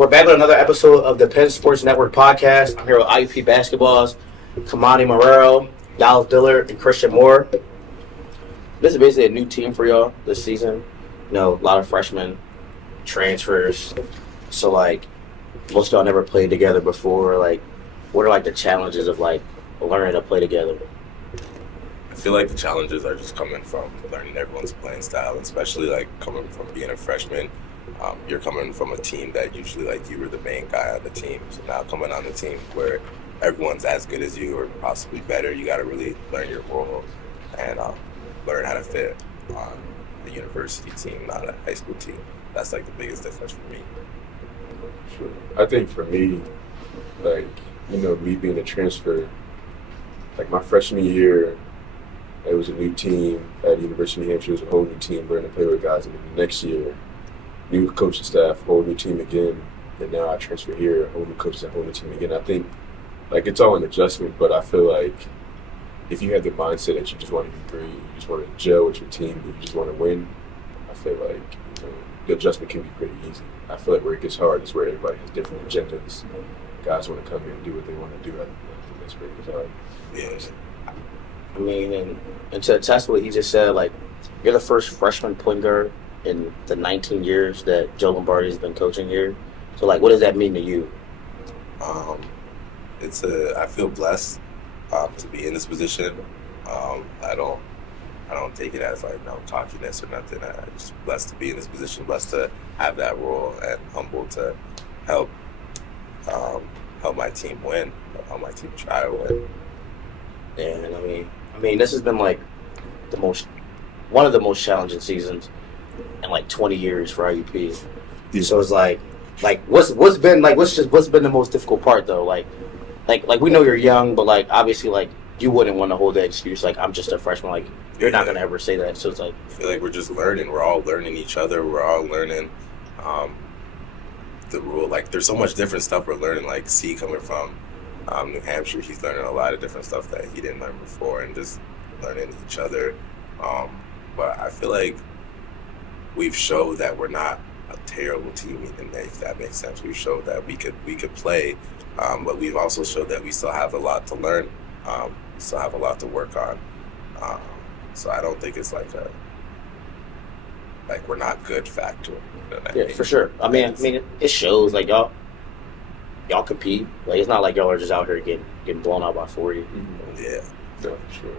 We're back with another episode of the Penn Sports Network Podcast. I'm here with IUP basketballs, Kymani Merraro, Dallis Dillard, and Christian Moore. This is basically a new team for y'all this season. You know, a lot of freshmen, transfers. So, most of y'all never played together before. What are, the challenges of, learning to play together? I feel like the challenges are just coming from learning everyone's playing style, especially, coming from being a freshman. You're coming from a team that usually, you were the main guy on the team. So now coming on the team where everyone's as good as you or possibly better, you got to really learn your role and learn how to fit on the university team, not a high school team. That's, the biggest difference for me. Sure. I think for me, me being a transfer, my freshman year, it was a new team at the University of New Hampshire. It was a whole new team, learning to play with guys. And then the next year, new coaching staff, whole new team again. And now I transfer here, whole new coaches, whole new team again. I think, it's all an adjustment, but I feel if you have the mindset that you just want to be great, you just want to gel with your team, you just want to win, I feel the adjustment can be pretty easy. I feel where it gets hard is where everybody has different agendas. Guys want to come here and do what they want to do. I think that's where it gets hard. Yes. I mean, and to attest to what he just said, you're the first freshman point guard in the 19 years that Joe Lombardi has been coaching here. So, what does that mean to you? I feel blessed to be in this position. I don't take it as cockiness or nothing. I'm just blessed to be in this position, blessed to have that role, and humble to help my team win, help my team try to win. And I mean, this has been one of the most challenging seasons in 20 years for IUP. Yeah. So it's what's been the most difficult part though? We know you're young, but obviously you wouldn't want to hold that excuse I'm just a freshman. You're not gonna ever say that. So it's I feel we're just learning. We're all learning each other. We're all learning the rule. There's so much different stuff we're learning. C coming from New Hampshire, he's learning a lot of different stuff that he didn't learn before, and just learning each other. But I feel we've showed that we're not a terrible team, even if that makes sense. We've showed that we could play, but we've also showed that we still have a lot to learn. We still have a lot to work on. So I don't think it's we're not good factor. Yeah, for sure. I mean, it shows y'all compete. It's not y'all are just out here getting blown out by 40. Mm-hmm. Yeah, no, for sure.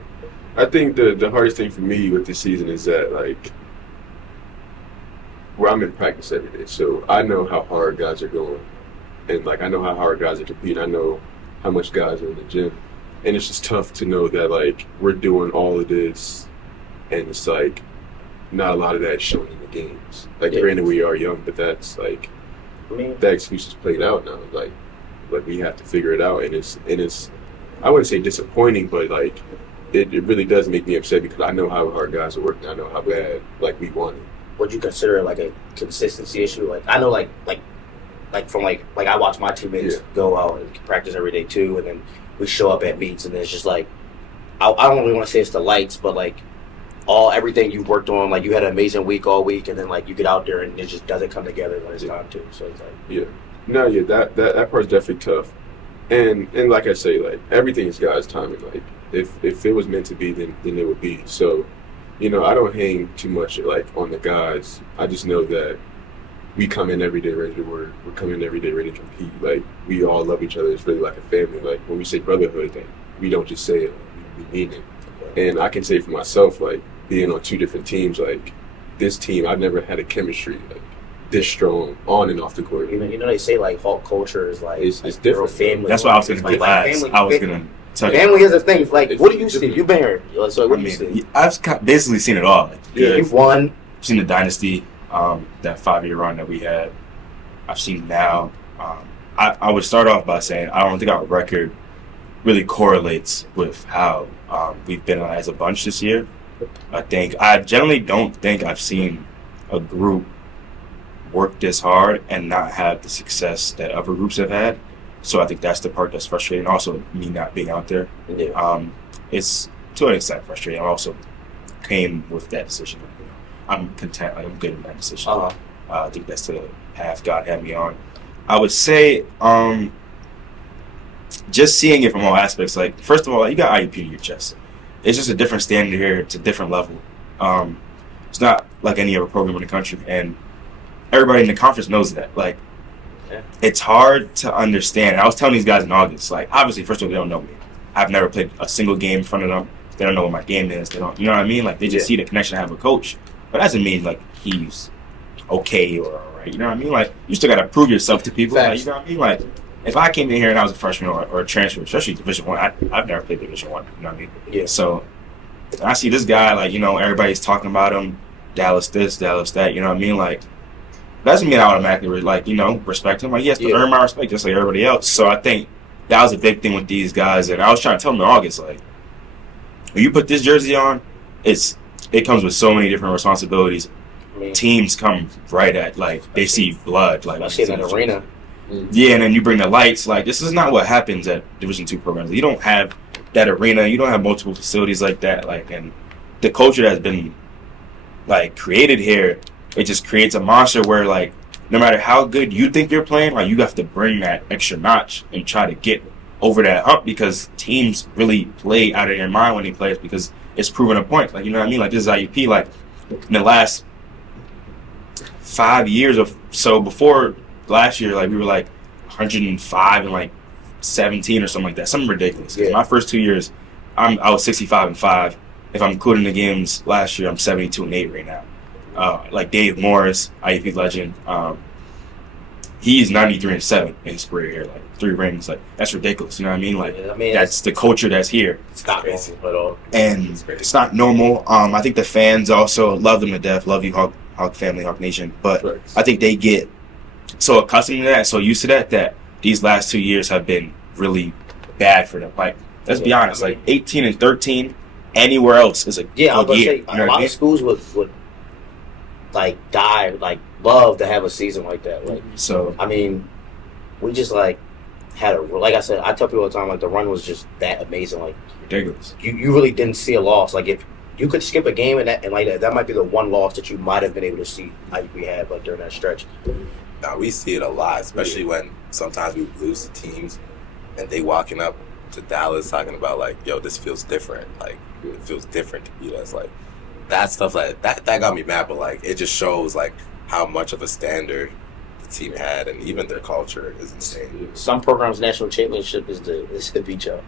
I think the hardest thing for me with this season is that where I'm in practice every day, so I know how hard guys are going, and I know how hard guys are competing. I know how much guys are in the gym, and it's just tough to know that we're doing all of this, and it's not a lot of that is shown in the games. Granted, we are young, but that's that excuse is played out now. We have to figure it out, and it's I wouldn't say disappointing, but it really does make me upset because I know how hard guys are working. I know how bad we want it. Would you consider it a consistency issue? I know I watch my teammates go out and practice every day too, and then we show up at meets, and it's just I don't really want to say it's the lights, but everything you worked on, you had an amazing week all week, and then you get out there and it just doesn't come together when it's time to. So it's that part's definitely tough, and like I say, everything is God's timing. If it was meant to be, then it would be. So, I don't hang too much on the guys. I just know that we come in every day ready to work. We're coming in every day ready to compete. We all love each other. It's really like a family. When we say brotherhood, we don't just say it. We mean it. And I can say for myself, being on two different teams, this team, I've never had a chemistry this strong on and off the court. They say Hulk culture is it's different. Family. That's what I was going to get last. I was going to tell you. Family is a thing. What do you see? You've been here. So what do you see? I've basically seen it all. You've won. I've seen the dynasty, that 5-year run that we had. I've seen now. I would start off by saying I don't think our record really correlates with how we've been as a bunch this year. I generally don't think I've seen a group work this hard and not have the success that other groups have had. So I think that's the part that's frustrating. Also, me not being out there. Yeah. It's to an extent frustrating. I also came with that decision. I'm content. I'm good with that decision. I think that's the path God had me on. I would say just seeing it from all aspects. Like, first of all, you got IUP in your chest. It's just a different standard here. It's a different level. It's not like any other program in the country, and everybody in the conference knows that. Like, it's hard to understand. I was telling these guys in August, like, obviously, first of all, they don't know me. I've never played a single game in front of them. They don't know what my game is. They don't, you know what I mean? Like, they just see the connection I have with coach. But that doesn't mean, like, he's okay or all right. You know what I mean? Like, you still got to prove yourself to people. Like, you know what I mean? Like, if I came in here and I was a freshman or a transfer, especially Division I, I've never played Division I. You know what I mean? Yeah. So I see this guy, like, you know, everybody's talking about him, Dallas this, Dallas that. You know what I mean? Like, doesn't mean I automatically, like, you know, respect him. Like, he has to earn my respect just like everybody else. So I think that was a big thing with these guys. And I was trying to tell them in August, like, when you put this jersey on, it comes with so many different responsibilities. Teams come right at, like, they see blood. Like, I see that arena. Yeah, and then you bring the lights. Like, this is not what happens at Division II programs. You don't have that arena. You don't have multiple facilities like that. Like, and the culture that's been, like, created here, it just creates a monster where, like, no matter how good you think you're playing, like, you have to bring that extra notch and try to get over that hump, because teams really play out of their mind when they play it, because it's proven a point. Like, you know what I mean? Like, this is IUP. Like, in the last 5 years or so, before last year, like, we were like 105 and like 17 or something like that, something ridiculous. My first 2 years, I was 65-5. If I'm including the games last year, I'm 72-8 right now. Like Dave Morris, IUP legend, he's 93-7 in his career here, like 3 rings. Like, that's ridiculous. You know what I mean? Like, that's the culture that's here. It's not crazy at all, and it's not normal. I think the fans also love them to death. Love you, Hawk family, Hawk Nation. But I think they get so accustomed to that, so used to that these last 2 years have been really bad for them. Like, let's be honest, like 18-13 anywhere else is a good year. Say, a lot of schools would like love to have a season like that. Like, so I mean, we just like had like I said, I tell people all the time, like, the run was just that amazing. Like, ridiculous. You really didn't see a loss. Like, if you could skip a game and like that might be the one loss that you might have been able to see like we had, like, during that stretch. Now, we see it a lot, especially when sometimes we lose to teams and they walking up to Dallas talking about, like, yo, this feels different. Like, it feels different to beat us. Like, that stuff, like, that got me mad, but, like, it just shows, like, how much of a standard the team had, and even their culture is insane. Some programs' national championship is to beat y'all.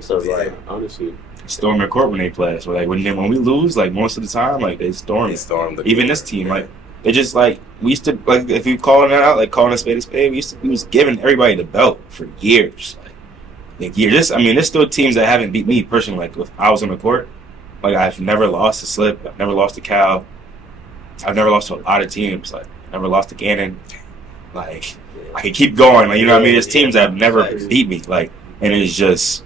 So, like, honestly, storm the court when they play. So, like, when we lose, like, most of the time, like, they storm the even court. This team, like, they just, like, we used to, like, if you calling it out, like, calling a spade, we was giving everybody the belt for years. Like years. There's still teams that haven't beat me personally. Like, if I was on the court, like, I've never lost a slip. I've never lost to Cal. I've never lost to a lot of teams. Like, I never lost to Gannon. Like, I can keep going. Like, you know what I mean? There's teams that have never beat me. Like, and it's just,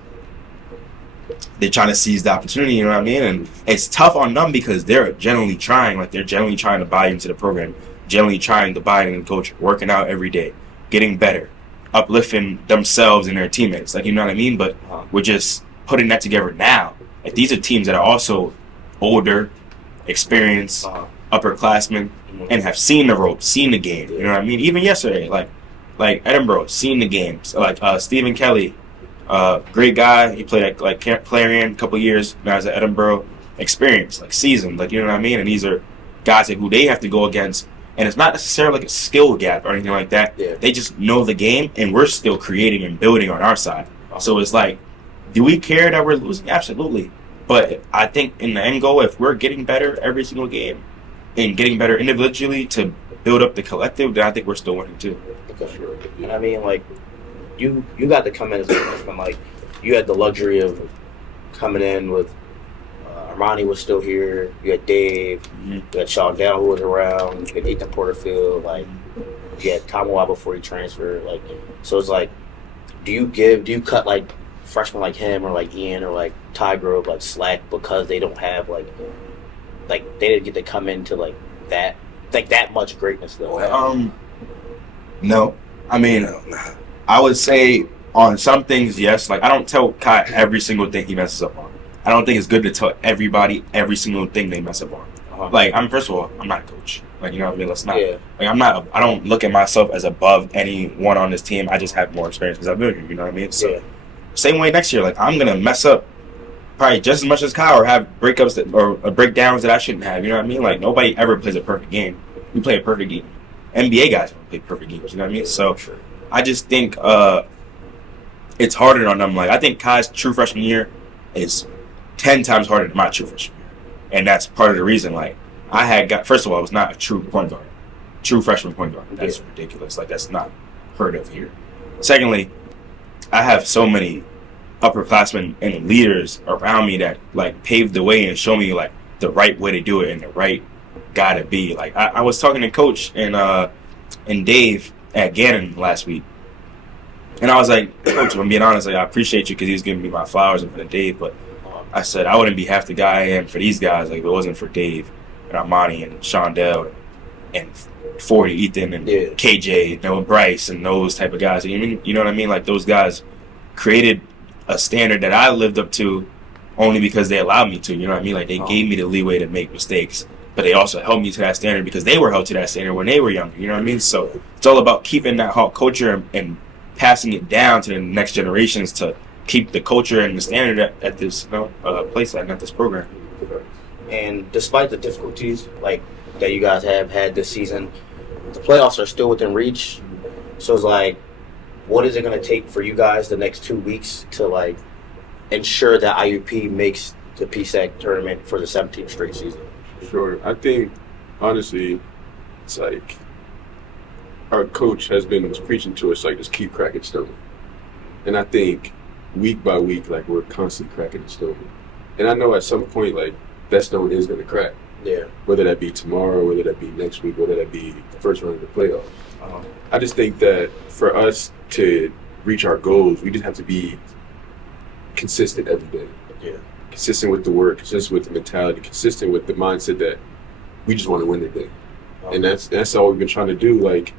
they're trying to seize the opportunity, you know what I mean? And it's tough on them because they're generally trying. Like, they're generally trying to buy into the program, generally trying to buy into the coach, working out every day, getting better, uplifting themselves and their teammates. Like, you know what I mean? But we're just putting that together now. Like, these are teams that are also older, experienced, upperclassmen, and have seen the ropes, seen the game. You know what I mean? Even yesterday, like Edinburgh, seen the games. Like, Stephen Kelly, great guy. He played at, like, Clarion a couple years. Now he's at Edinburgh. Experienced, like, seasoned. Like, you know what I mean? And these are guys who they have to go against. And it's not necessarily like a skill gap or anything like that. Yeah. They just know the game, and we're still creating and building on our side. So it's like, do we care that we're losing? Absolutely. But I think in the end goal, if we're getting better every single game and getting better individually to build up the collective, then I think we're still winning too. And I mean, like, you got to come in as a freshman. Like, you had the luxury of coming in with Armani was still here. You had Dave. You had Sean Down, who was around. You had Ethan Porterfield. Like, you had Kamawa before he transferred. Like, so it's like, do you cut, like, freshmen like him or like Ian or like Ty Grove, like, slack because they don't have like they didn't get to come into like that much greatness though? No. I mean, I would say on some things, yes. Like, I don't tell Kai every single thing he messes up on. I don't think it's good to tell everybody every single thing they mess up on. Like, first of all, I'm not a coach. Like, you know what I mean? Let's not. Yeah. Like, I don't look at myself as above anyone on this team. I just have more experience because I've been here. You know what I mean? So, same way next year. Like, I'm gonna mess up probably just as much as Kyle, or have breakups or breakdowns that I shouldn't have. You know what I mean? Like, nobody ever plays a perfect game. We play a perfect game. NBA guys don't play perfect games. You know what I mean? So, I just think it's harder on them. Like, I think Kai's true freshman year is 10 times harder than my true freshman year. And that's part of the reason. Like, first of all, I was not a true point guard. True freshman point guard. That's ridiculous. Like, that's not heard of here. Secondly, I have so many upperclassmen and leaders around me that, like, paved the way and show me, like, the right way to do it and the right guy to be. Like, I was talking to Coach and Dave at Gannon last week. And I was like, Coach, if I'm being honest, like, I appreciate you because he was giving me my flowers and for Dave, but I said I wouldn't be half the guy I am for these guys, like, if it wasn't for Dave and Armani and Shondell and 40 Ethan and KJ and Bryce and those type of guys. You know what I mean? Like, those guys created a standard that I lived up to only because they allowed me to. You know what I mean? Like, they gave me the leeway to make mistakes, but they also held me to that standard because they were held to that standard when they were younger. You know what I mean? So it's all about keeping that Hawk culture and passing it down to the next generations to keep the culture and the standard at this place and at this program. And despite the difficulties like that you guys have had this season, the playoffs are still within reach. So it's like, what is it going to take for you guys the next 2 weeks to, like, ensure that IUP makes the PSAC tournament for the 17th straight season? Sure. I think, honestly, it's like our coach has been preaching to us, like, just keep cracking stone. And I think week by week, like, we're constantly cracking the stone. And I know at some point, like, that stone is going to crack. Yeah. Whether that be tomorrow, whether that be next week, whether that be the first round of the playoffs. I just think that for us to reach our goals, we just have to be consistent every day. Yeah. Consistent with the work, consistent with the mentality, consistent with the mindset that we just want to win today. And that's all we've been trying to do. Like,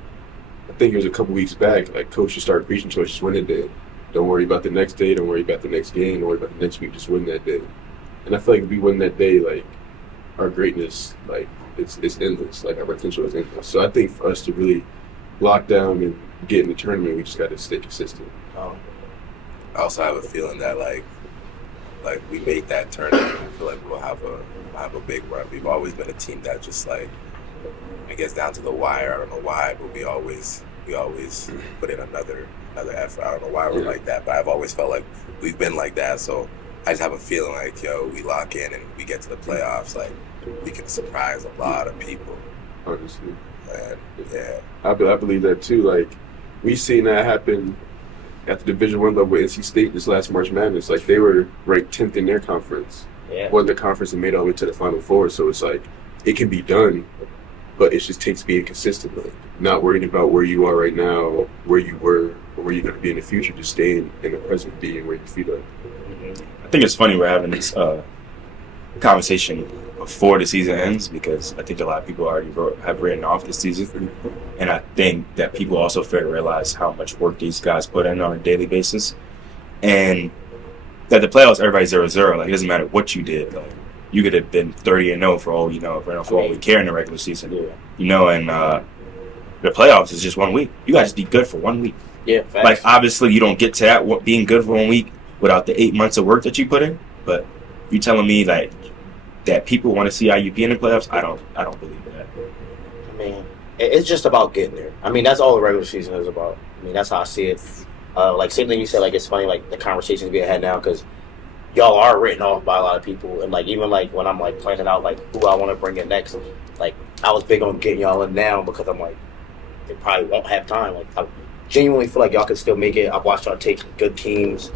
I think it was a couple weeks back, like, Coach just started preaching to us, just win today. Don't worry about the next day, don't worry about the next game, don't worry about the next week, just win that day. And I feel like if we win that day, like, our greatness, like, it's endless. Like, our potential is endless. So I think for us to really lock down and get in the tournament, we just got to stay consistent. I also have a feeling that like we make that tournament, I feel like we'll have a big run. We've always been a team that just, like, it gets down to the wire. I don't know why, but we always put in another effort. I don't know why we're like that, but I've always felt like we've been like that. So I just have a feeling like, we lock in and we get to the playoffs, like, we can surprise a lot of people. Honestly. And, yeah. I believe that too. Like, we seen that happen at the Division I level with NC State this last March Madness. Like, they were ranked 10th in their conference. Yeah. Won the conference and made all the way to the Final Four. So it's like, it can be done, but it just takes being consistent. Like, not worrying about where you are right now, where you were, or where you're going to be in the future. Just staying in the present, being where your feet are. I think it's funny we're having this conversation before the season ends because I think a lot of people already have written off this season. And I think that people also fail to realize how much work these guys put in on a daily basis. And that the playoffs, everybody's 0-0. Like, it doesn't matter what you did. Like, you could have been 30-0 for all for all we care in the regular season. You know, and the playoffs is just 1 week. You guys be good for 1 week. Yeah, facts. Like, obviously, you don't get to that being good for 1 week without the 8 months of work that you put in. But you telling me that people want to see IUP in the playoffs? I don't believe that. I mean, it's just about getting there. I mean, that's all the regular season is about. I mean, that's how I see it. Like, same thing you said, like, it's funny, like, the conversations we had now, because y'all are written off by a lot of people. And, like, even, like, when I'm, like, planning out, like, who I want to bring in next, like, I was big on getting y'all in now because I'm, like, they probably won't have time. Like, I genuinely feel like y'all can still make it. I've watched y'all take good teams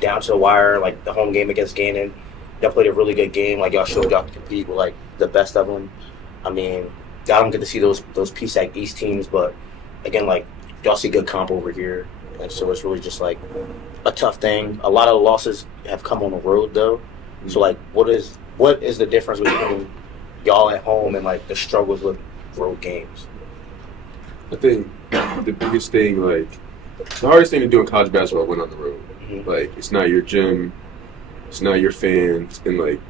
down to the wire, like, the home game against Gannon. Y'all played a really good game. Like, y'all showed y'all can compete with, like, the best of them. I mean, y'all don't get to see those PSAC East teams, but, again, like, y'all see good comp over here. And so it's really just, like, a tough thing. A lot of the losses have come on the road, though. So, like, what is the difference between y'all at home and, like, the struggles with road games? I think the biggest thing, like, the hardest thing to do in college basketball went on the road. Like, it's not your gym, it's not your fans, and, like,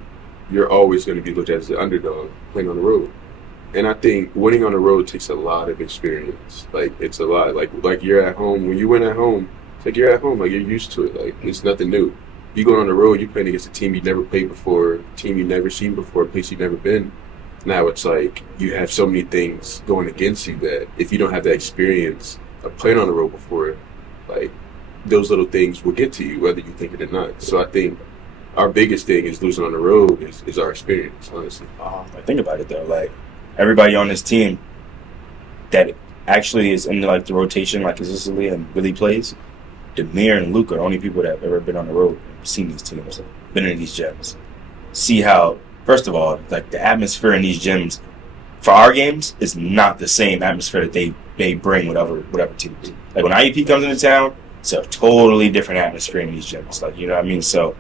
you're always going to be looked at as the underdog playing on the road. And I think winning on the road takes a lot of experience. Like, it's a lot. Like you're at home. When you win at home, it's like you're at home. Like, you're used to it. Like, it's nothing new. You going on the road, you're playing against a team you never played before, a team you've never seen before, a place you've never been. Now it's like you have so many things going against you that if you don't have that experience of playing on the road before, like, those little things will get to you, whether you think it or not. So I think our biggest thing is losing on the road is our experience, honestly. Like, think about it though. Like, everybody on this team that actually is in like the rotation, like consistently and really plays, Demir and Luke are the only people that have ever been on the road and seen these teams, been in these gyms. See how, first of all, like the atmosphere in these gyms for our games is not the same atmosphere that they bring whatever teams. Like when IUP comes into town, it's a totally different atmosphere in these gyms. Like, you know what I mean? So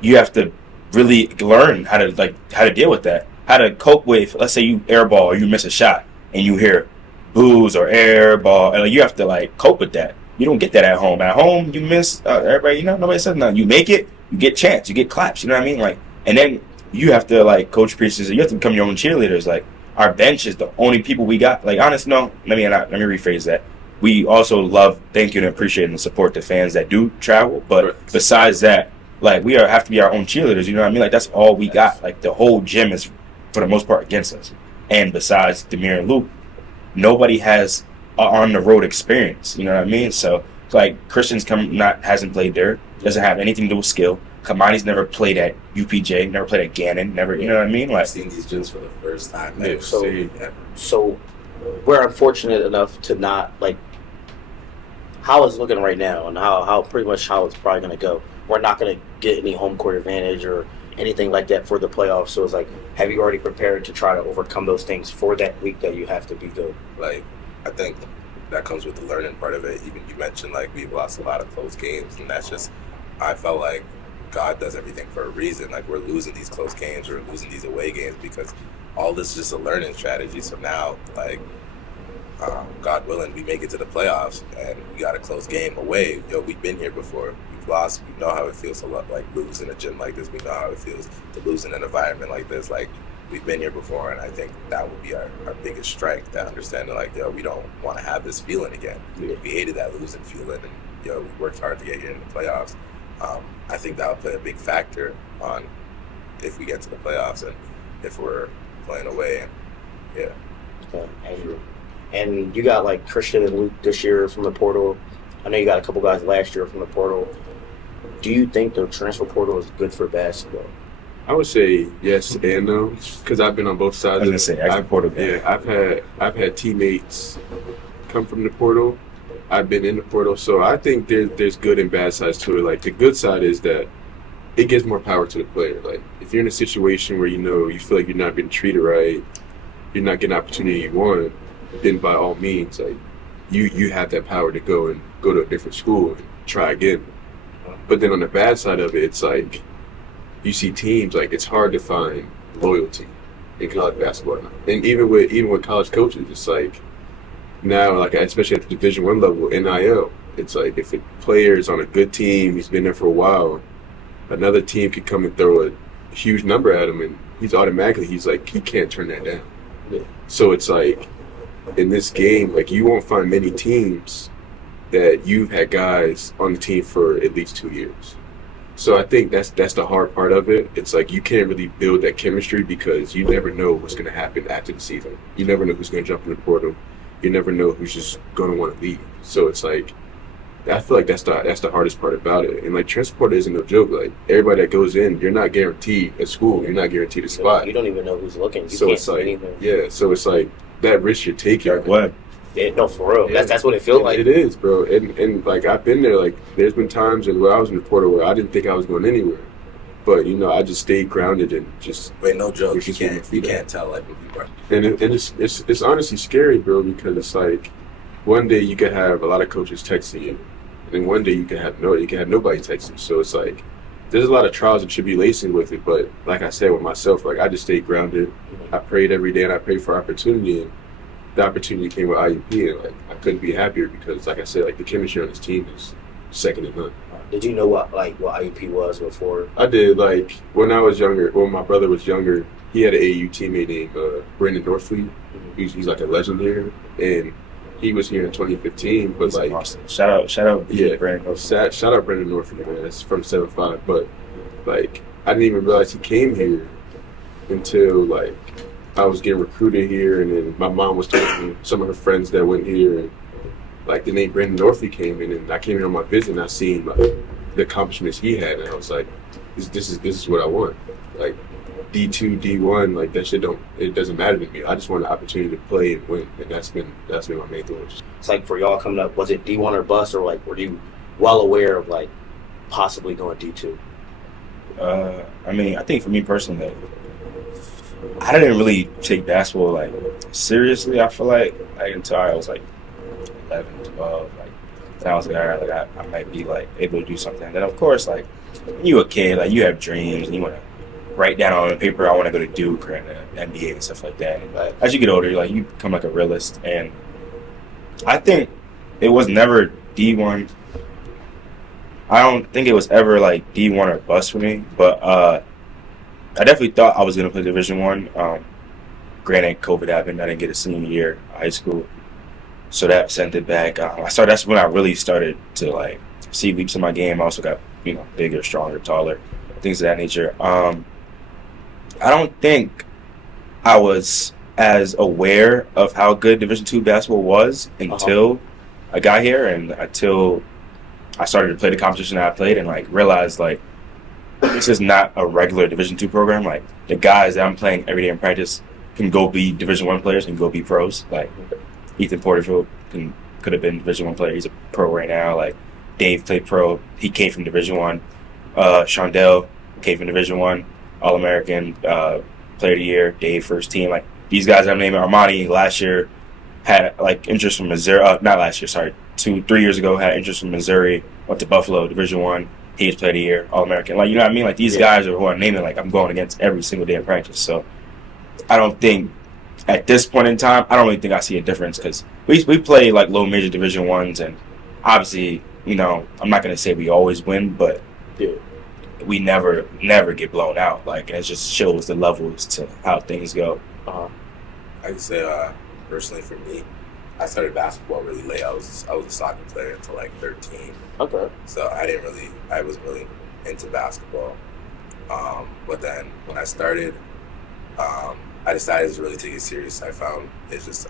you have to really learn how to deal with that, how to cope with, let's say you airball or you miss a shot and you hear boos or airball, and like, you have to like cope with that. You don't get that at home. At home, you miss everybody. You know, nobody says nothing. You make it, you get chants, you get claps. You know what I mean? Like, and then you have to like coach pieces. You have to become your own cheerleaders. Like, our bench is the only people we got. Like, honestly, no. Let me rephrase that. We also love, thank you, and appreciate and support the fans that do travel. But besides that, like, we have to be our own cheerleaders. You know what I mean? Like, that's all we got. Like, the whole gym is, for the most part, against us. And besides Demir and Luke, nobody has on the road experience. You know what I mean? So, like, Christian's hasn't played there. Doesn't have anything to do with skill. Kymani's never played at UPJ. Never played at Gannon. Never. You know what I mean? Like, I've seen these gyms for the first time. Yeah, So we're unfortunate enough to not, like, how it's looking right now and how pretty much how it's probably going to go. We're not going to get any home court advantage or anything like that for the playoffs. So it's like, have you already prepared to try to overcome those things for that week that you have to be good? Like, I think that comes with the learning part of it. Even you mentioned, like, we've lost a lot of close games, and that's just, I felt like God does everything for a reason. Like, we're losing these close games, we're losing these away games because all this is just a learning strategy. So now, like, God willing, we make it to the playoffs and we got a close game away. Yo, we've been here before. We've lost. We know how it feels to like lose in a gym like this. We know how it feels to lose in an environment like this. Like, we've been here before, and I think that would be our biggest strength, that understanding, like, yo, we don't want to have this feeling again. We hated that losing feeling, and, yo, we worked hard to get here in the playoffs. I think that would play a big factor on if we get to the playoffs and if we're playing away. And, yeah. And you got, like, Christian and Luke this year from the portal. I know you got a couple guys last year from the portal. Do you think the transfer portal is good for basketball? I would say yes and no, because I've been on both sides. I was gonna say, portal guy. Yeah, I've had teammates come from the portal. I've been in the portal, so I think there's good and bad sides to it. Like, the good side is that it gives more power to the player. Like, if you're in a situation where you feel like you're not being treated right, you're not getting the opportunity you want, then by all means, like, you have that power to go to a different school and try again. But then on the bad side of it, it's like you see teams, like, it's hard to find loyalty in college basketball now. And even with college coaches, it's like now, like, especially at the Division I level, NIL, it's like if a player is on a good team, he's been there for a while, another team could come and throw a huge number at him, and he's like, he can't turn that down. Yeah. So it's like, in this game, like, you won't find many teams that you've had guys on the team for at least 2 years. So I think that's the hard part of it. It's like you can't really build that chemistry because you never know what's going to happen after the season. You never know who's going to jump in the portal. You never know who's just going to want to leave. So it's like, I feel like that's the hardest part about it. And, like, transfer portal isn't no joke. Like, everybody that goes in, you're not guaranteed a school. You're not guaranteed a spot. You don't even know who's looking. You so can't it's like, anything. yeah. So it's like that risk you're taking. What? Yeah, no, for real. Yeah. That's what it feels like. It is, bro. And like, I've been there. Like, there's been times where I was in the portal where I didn't think I was going anywhere, but, you know, I just stayed grounded and just. Wait, no joke. You can't tell, like, when people are. And it's honestly scary, bro, because it's like one day you could have a lot of coaches texting you, and then one day you can have nobody texting. So it's like there's a lot of trials and tribulations with it. But like I said with myself, like, I just stayed grounded. I prayed every day, and I prayed for opportunity. And the opportunity came with IUP, and, like, I couldn't be happier because, like I said, like, the chemistry on this team second to none. Did you know what IUP was before? I did. Like, when I was younger, when my brother was younger, he had an AAU teammate named Brandon Northfleet. He's like a legend here, and he was here in 2015. But like, awesome. Shout out, yeah, Brandon. shout out Brandon Northfleet, man. That's from 7-5. But like, I didn't even realize he came here until like I was getting recruited here, and then my mom was telling me some of her friends that went here, and like the name Brandon Northfleet came in, and I came here on my visit, and I seen like the accomplishments he had, and I was like, this is what I want. Like D2, D1, like that shit it doesn't matter to me. I just want an opportunity to play and win, and that's been my main goal. It's like for y'all coming up, was it D1 or bust, or like were you well aware of like possibly going D2? I mean, I think for me personally, I didn't really take basketball like seriously. I feel like until I was like 11, 12, like then I was like, all right, like I might be like able to do something. And then of course, like when you a kid, like you have dreams and you want to write down on paper, I want to go to Duke or in the NBA and stuff like that. And as you get older, like you become like a realist. And I think it was never D1. I don't think it was ever like D1 or bust for me, but I definitely thought I was gonna play Division I. Granted, COVID happened. I didn't get a senior year of high school, so that sent it back. That's when I really started to like see leaps in my game. I also got bigger, stronger, taller, things of that nature. I don't think I was as aware of how good Division II basketball was until I got here and until I started to play the competition that I played and like realized like this is not a regular Division II program. Like the guys that I'm playing every day in practice can go be Division I players, can go be pros. Like Ethan Porterfield could have been Division I player. He's a pro right now. Like Dave played pro. He came from Division I. Shondell came from Division I. All-American, Player of the Year, Dave first team. Like these guys I'm naming, Armani last year had like interest from Missouri. Not last year, sorry. 2-3 years ago had interest from Missouri. Went to Buffalo, Division I. He was Player of the Year, All-American. Like, you know what I mean? Like these guys are who I'm naming. Like I'm going against every single day of practice. So I don't think at this point in time, I don't really think I see a difference because we play like low major Division I's, and obviously, I'm not gonna say we always win, but we never get blown out. Like it just shows the levels to how things go. I can say personally for me, I started basketball really late. I was a soccer player until like 13. Okay. So I wasn't really into basketball. But then when I started, I decided to really take it serious. I found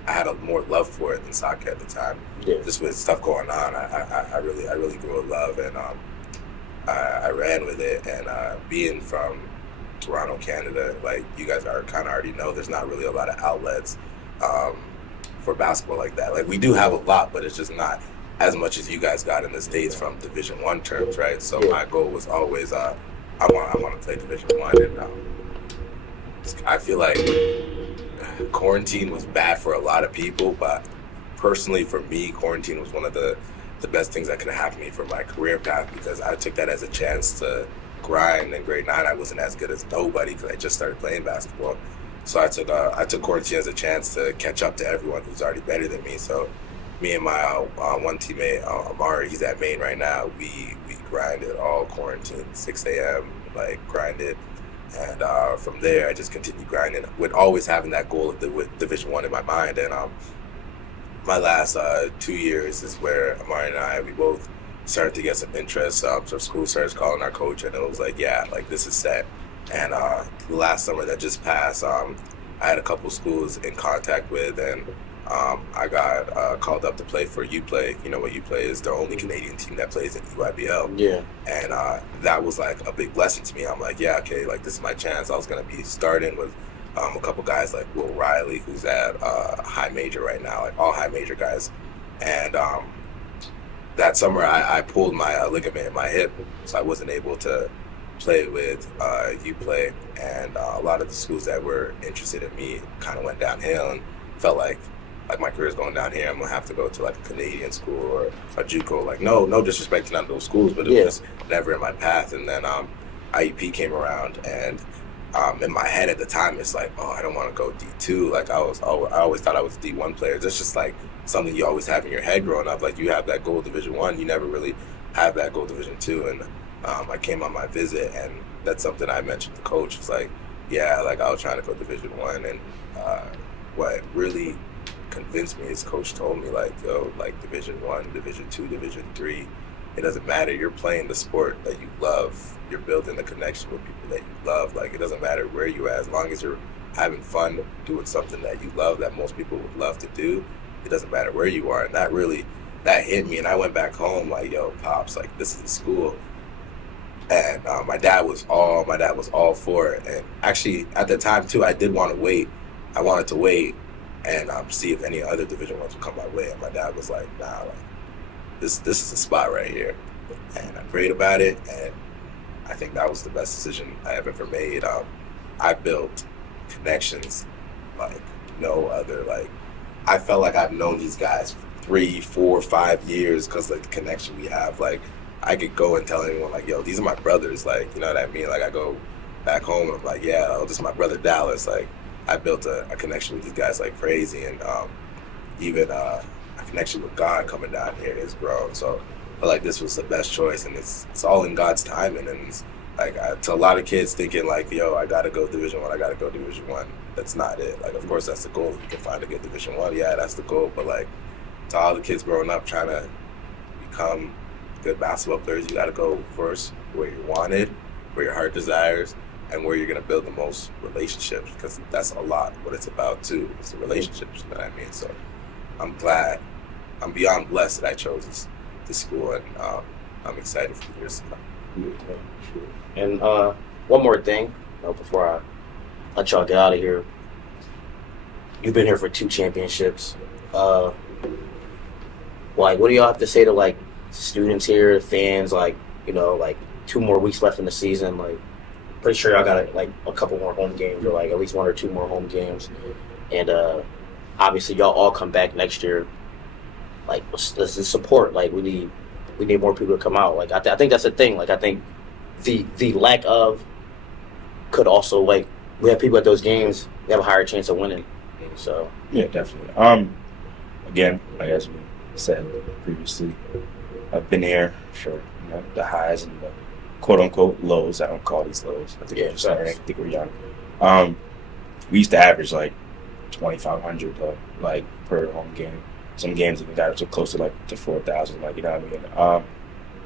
I had a more love for it than soccer at the time. Yeah. Just with stuff going on, I really grew a love, and I ran with it. And being from Toronto, Canada, like you guys are kind of already know, there's not really a lot of outlets for basketball like that. Like we do have a lot, but it's just not as much as you guys got in the States from Division I terms, right? So my goal was always I want to play Division I, and I feel like quarantine was bad for a lot of people, but personally for me, quarantine was one of the best things that could have happened to me for my career path, because I took that as a chance to grind. In grade 9, I wasn't as good as nobody because I just started playing basketball. So I took quarantine as a chance to catch up to everyone who's already better than me. So me and my one teammate, Amari, he's at Maine right now, we grinded all quarantine, 6 a.m., like grinded. And from there, I just continued grinding with always having that goal of with Division I in my mind. And my last 2 years is where Amari and we both started to get some interest. So school started calling our coach, and it was like, yeah, like this is set. And the last summer that just passed, I had a couple schools in contact with, and I got called up to play for UPlay. You know what UPlay is? The only Canadian team that plays in EYBL. Yeah. And that was like a big blessing to me. I'm like, yeah, okay, like this is my chance. I was gonna be starting with a couple guys like Will Riley, who's at high major right now, like all high major guys. And that summer, I pulled my ligament in my hip, so I wasn't able to play with UPlay. And a lot of the schools that were interested in me kind of went downhill, and felt like my career's going down here. I'm gonna have to go to like a Canadian school or a JUCO. Like no disrespect to none of those schools, but it was just never in my path. And then IUP came around, and in my head at the time, it's like, oh, I don't want to go D2. Like I always thought I was a D1 player. That's just like something you always have in your head growing up. Like you have that goal Division I, you never really have that go Division II, and I came on my visit, and that's something I mentioned to Coach. It's like, yeah, like I was trying to go Division I, and what really convinced me is Coach told me, like, yo, like Division I, Division II, Division III, it doesn't matter. You're playing the sport that you love. You're building a connection with people that you love. Like, it doesn't matter where you're at, as long as you're having fun doing something that you love, that most people would love to do. It doesn't matter where you are. And that hit me. And I went back home like, yo, Pops, like, this is the school. And my dad was all for it. And actually, at the time too, I did want to wait. I wanted to wait and see if any other Division Ones would come my way. And my dad was like, nah, like, this is the spot right here. And I prayed about it, and I think that was the best decision I have ever made. I built connections like no other. Like, I felt like I've known these guys for 3, 4, 5 years because of the connection we have. Like, I could go and tell anyone, like, yo, these are my brothers. Like, you know what I mean? Like, I go back home and I'm like, yeah, oh, this is my brother Dallis. Like, I built a connection with these guys like crazy, and even a connection with God coming down here has grown. So I feel like this was the best choice, and it's all in God's timing. And it's like, to a lot of kids thinking like, yo, I gotta go Division I, I gotta go Division I. That's not it. Like, of course that's the goal. If you can find a good Division I, yeah, that's the goal. But like, to all the kids growing up trying to become good basketball players, you gotta go first where you're wanted, where your heart desires, and where you're gonna build the most relationships, because that's a lot what it's about too. It's the relationships, you know what I mean? So I'm beyond blessed that I chose this school, and I'm excited for the years to come. And one more thing, before I let y'all get out of here. You've been here for 2 championships. Like, what do y'all have to say to like students here, fans? Like, like 2 more weeks left in the season. Like, pretty sure y'all got like a couple more home games, or like at least 1 or 2 more home games. And obviously, y'all all come back next year. Like, let's support. Like, we need more people to come out. Like, I think that's the thing. Like, I think the lack of could also, like, we have people at those games, we have a higher chance of winning. So yeah, definitely. Again, like as we said previously, I've been here for the highs and the quote unquote lows. I don't call these lows. I think we're just starting. I think we're young. We used to average like 2,500 like per home game. Some games even got close to like to 4,000. Like, you know what I mean.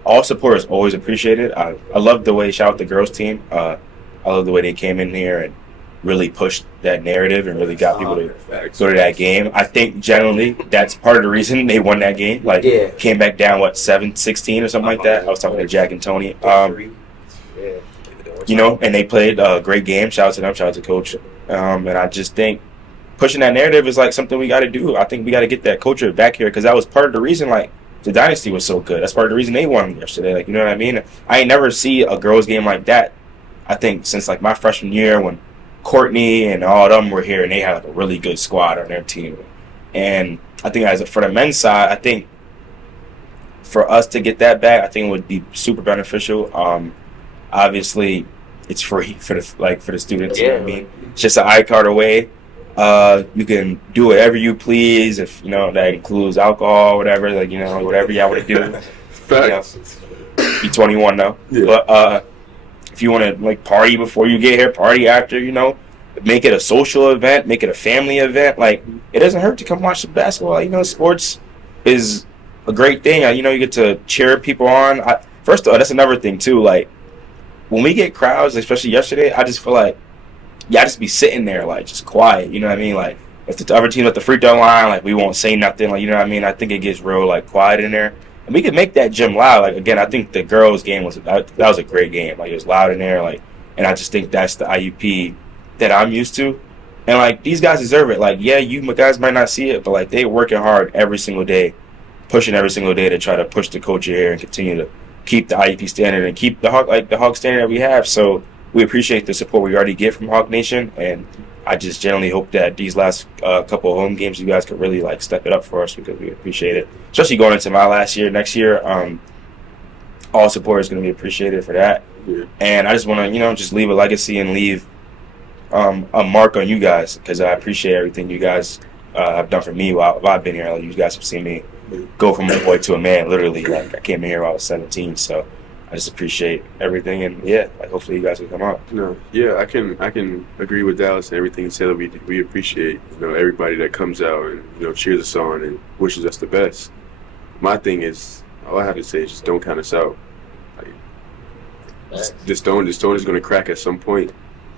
All support is always appreciated. I love the way, shout out the girls team. I love the way they came in here and really pushed that narrative and really got people to go to that game. I think generally that's part of the reason they won that game. Like, came back down, 7-16 or something like that. I was talking to Jack and Tony. And they played a great game. Shout out to them. Shout out to Coach. And I just think pushing that narrative is like something we got to do. I think we got to get that culture back here, because that was part of the reason like the dynasty was so good. That's part of the reason they won yesterday. Like, you know what I mean? I ain't never see a girls game like that, I think, since like my freshman year when Courtney and all of them were here and they had like a really good squad on their team. And I think for the men's side, I think for us to get that back, I think it would be super beneficial. Obviously, it's free for the students. You know what I mean? It's just an iCard away. You can do whatever you please. If that includes alcohol, whatever. Like, whatever y'all want to do. Be 21 though. Yeah. But if you want to like party before you get here, party after. Make it a social event, make it a family event. Like, it doesn't hurt to come watch some basketball. Sports is a great thing. You get to cheer people on. First of all, that's another thing too. Like, when we get crowds, especially yesterday, I just feel like y'all just be sitting there like just quiet. You know what I mean? Like, if the other team at the free throw line, like, we won't say nothing. Like, you know what I mean? I think it gets real like quiet in there. And we could make that gym loud. Like, again, I think the girls' game was a great game. Like, it was loud in there. Like, and I just think that's the IUP that I'm used to. And like, these guys deserve it. Like, yeah, you guys might not see it, but like, they working hard every single day, pushing every single day to try to push the culture here and continue to keep the IUP standard and keep the Hawk standard that we have. So we appreciate the support we already get from Hawk Nation, and I just generally hope that these last couple of home games, you guys could really like step it up for us, because we appreciate it. Especially going into my last year, next year, all support is going to be appreciated for that. Yeah. And I just want to, just leave a legacy and leave a mark on you guys, because I appreciate everything you guys have done for me while I've been here. Like, you guys have seen me go from a boy to a man. Literally, like I came in here when I was 17, so I just appreciate everything, and yeah, like hopefully you guys will come out. No, yeah, I can agree with Dallas and everything he said. We appreciate everybody that comes out and cheers us on and wishes us the best. My thing is, all I have to say is just don't count us out. Like, this stone is going to crack at some point,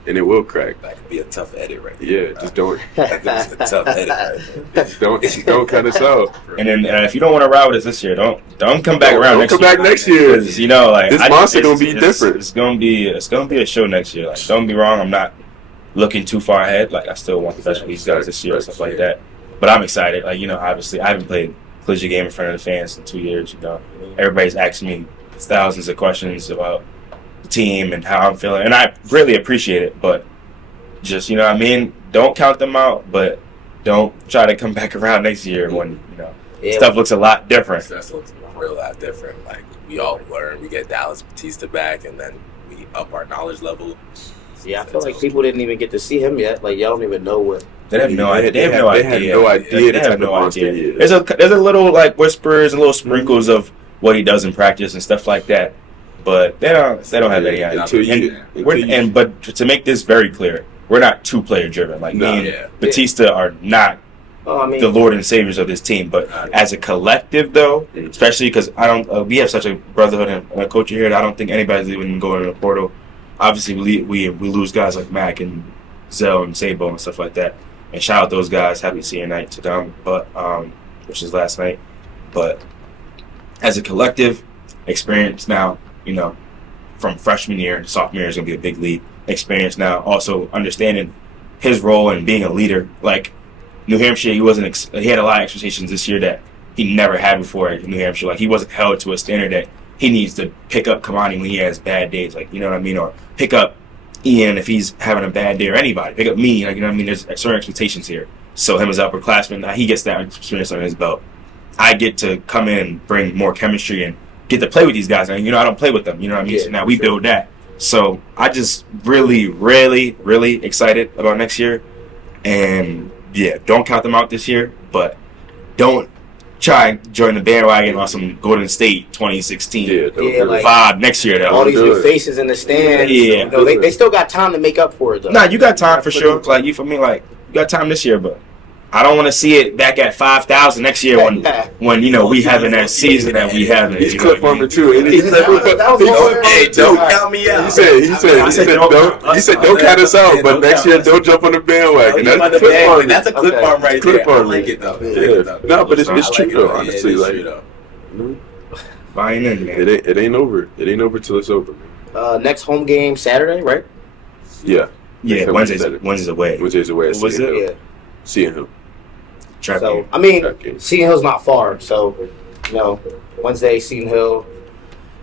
and it will crack. That could be a tough edit right there. Yeah, just don't. That's a tough edit right there. Just don't count us out. And then if you don't want to ride with us this year, don't come back around. Don't come back next year. Because like this monster gonna be different. It's gonna be a show next year. Like, don't be wrong, I'm not looking too far ahead. Like, I still want the best for these guys this year and stuff like that. But I'm excited. Like, obviously I haven't played a collegiate game in front of the fans in 2 years. Everybody's asking me thousands of questions about the team and how I'm feeling, and I really appreciate it. But just don't count them out, but don't try to come back around next year when stuff looks a lot different. Stuff looks a real lot different. Like, we all learn, we get Dallas Batista back, and then we up our knowledge level. Yeah, I feel like people didn't even get to see him yet. Like, y'all don't even know what. They have no idea. They have no idea. They have no idea. There's a little like whispers and little sprinkles of what he does in practice and stuff like that, but they don't have any idea. But to make this very clear, we're not two-player driven. Like, me and Batista are not the Lord and Saviors of this team. But as a collective, though, especially because we have such a brotherhood and a culture here that I don't think anybody's even going to the portal. Obviously, we lose guys like Mac and Zell and Sabo and stuff like that. And shout out those guys. Happy senior night to them, which is last night. But as a collective experience now, from freshman year to sophomore year is going to be a big leap. Experience now, also understanding his role and being a leader. Like, New Hampshire, he had a lot of expectations this year that he never had before at New Hampshire. Like, he wasn't held to a standard that he needs to pick up Kymani when he has bad days, like, you know what I mean, or pick up Ian if he's having a bad day, or anybody, pick up me, like, you know what I mean. There's certain expectations here. So him as upperclassman, he gets that experience on his belt. I get to come in and bring more chemistry and get to play with these guys. And, I don't play with them, you know what I mean. So now we build that. So I just really, really, really excited about next year. And yeah, don't count them out this year, but don't try and join the bandwagon on some Golden State 2016 vibe next year. Though. All these new faces in the stands. Yeah, they still got time to make up for it, though. Nah, you got time for sure. Like, you got time this year, but I don't want to see it back at 5,000 next year when we having that season that we having. He's clip farmer too. Hey, don't count me out. He said don't count us out, but next year don't jump on the bandwagon. That's a clip farm right there. I like it though. Yeah. No, but it's true though. Honestly, buying in, man. It ain't over. It ain't over till it's over. Next home game Saturday, right? Yeah. Yeah. Wednesday's away. Wednesday's away. Was it? Yeah. Seeing him. So, I mean, Seton Hill's not far. So, Wednesday, Seton Hill,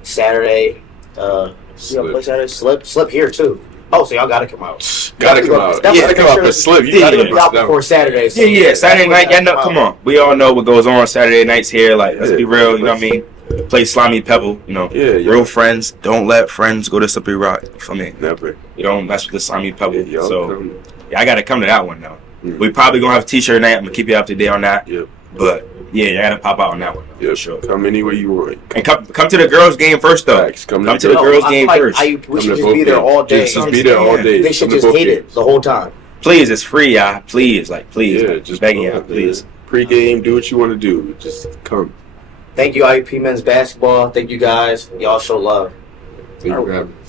Saturday, play Saturday? Slip here, too. Oh, so y'all got to come out. Gotta come out for Slip. You gotta come out before Saturday. So yeah, Saturday night. Come on. We all know what goes on Saturday nights here. Like, let's be real, you know what I mean? Play Slimy Pebble, real friends. Don't let friends go to Slippery Rock. I mean, never. You don't mess with the Slimy Pebble. I got to come to that one, though. We probably going to have a t-shirt night. I'm going to keep you up to date on that. Yep. But, yeah, you got to pop out on that one. Yeah, sure. Come anywhere you want. And come to the girls' game first, though. Come to the girls' game first. We should just be there all day. Just be there all day. They should just hate it the whole time. Please, it's free, y'all. Please. Yeah, just begging you, please. Pre-game, do what you want to do. Just come. Thank you, IUP men's basketball. Thank you, guys. Y'all show love. Thank you for having us.